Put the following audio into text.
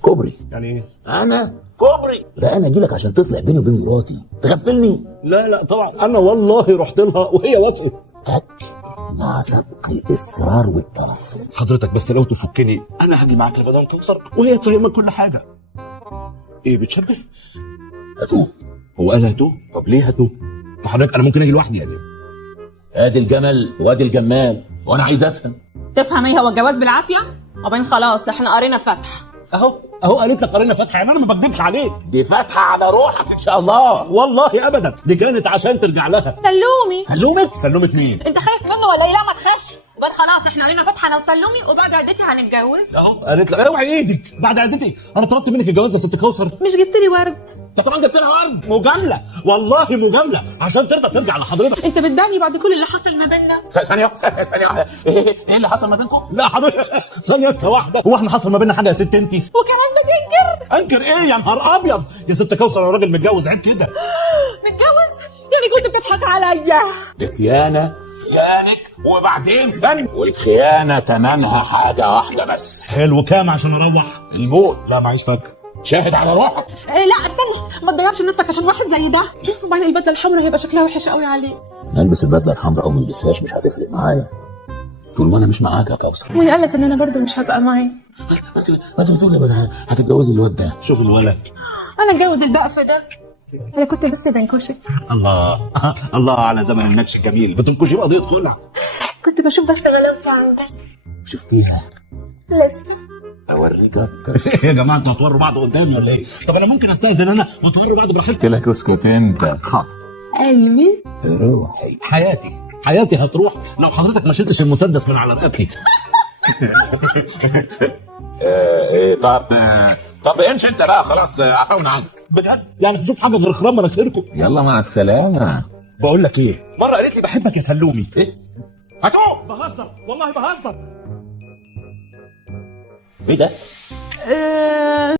كوبري. يعني ايه؟ انا كوبري؟ لا انا اجي لك عشان تصلح بيني وبين مراتي، تغفلني؟ لا طبعا، انا والله رحت لها وهي وافقت. مع سبق الاصرار والترصد. حضرتك بس لو تفكني انا هاجي معاك لمدام كوثر وهي تفهمك كل حاجه. ايه بتشبه؟ هاتوه. هو قال هاتوه؟ طب ليه هاتوه؟ حضرتك انا ممكن اجي لوحدي يعني. ادي الجمل وادي الجمال، وانا عايز افهم. تفهم ايه هو الجواز بالعافيه؟ وبين خلاص احنا قرينا فتح. اهو قالت لك قرينا فتحه، يعني انا ما بكدبش عليك. دي فاتحه على روحك ان شاء الله. والله ابدا، دي كانت عشان ترجع لها. سلومي. سلومك؟ سلومك مين؟ انت خايف منه ولا ايه؟ لا ما تخافش، وبعد خلاص احنا قرينا فتحه انا وسلومي، وبعد عدتي هنتجوز. اهو قالت لك اوعي ايدك بعد عدتي. انا طلبت منك الجواز يا ست كوثر. مش جبت لي ورد؟ انت كمان جبت لها ورد؟ مجامله، والله مجامله عشان ترضى ترجع لحضرتك. انت بتداني بعد كل اللي حصل ما بيننا؟ ثانيه واحده. ايه اللي حصل ما بينكم؟ لا حضرتك ثانيه واحده، هو احنا حصل ما بيننا حاجه يا ست انت؟ وكمان بتنكر؟ انكر ايه يا نهار ابيض يا ست كوثر؟ انا راجل متجوز، عيب كده. متجوز؟ يعني كنت بتضحك عليا؟ دي خيانه. خيانك وبعدين فن، والخيانه تمامها حاجه واحده بس. حلو، كام عشان اروح؟ الموت. لا معيش فك. شاهد على روحك. إيه لا استنى، ما تضيعش نفسك عشان واحد زي ده. وبعدين البدله الحمراء هيبقى شكلها وحش قوي عليه. نلبس البدله الحمراء او ما نلبسهاش مش هتفرق معايا طول ما انا مش معاك يا كوثر. مين قال لك ان انا برضو مش هبقى معاه؟ انت بتقول هتتجوزي الواد ده. شوف الولد. انا اتجوز البقف ده؟ انا كنت بس بنكشك. الله على زمن النكش الجميل، بتنكشي بقضيه خلع. كنت بشوف بس غلاوتي عندك. شفتيها؟ لسه. اوريك يا جماعه انتوا هتوروا بعض قدامي ولا ايه؟ طب انا ممكن استاذن انا وتوروا بعض براحتك؟ قلت لك اسكت انت. خاطر قلبي. روحي. حياتي هتروح لو حضرتك ما شلتش المسدس من على رقبتي. طب امشي انت بقى خلاص، عفونا عنك. بجد يعني هشوف حاجه غير خرام مناخيركم. يلا مع السلامه. بقول لك ايه، مره قالت لي بحبك يا سلومي. ايه؟ هاتوه. بهزر والله بهزر. ايه ده؟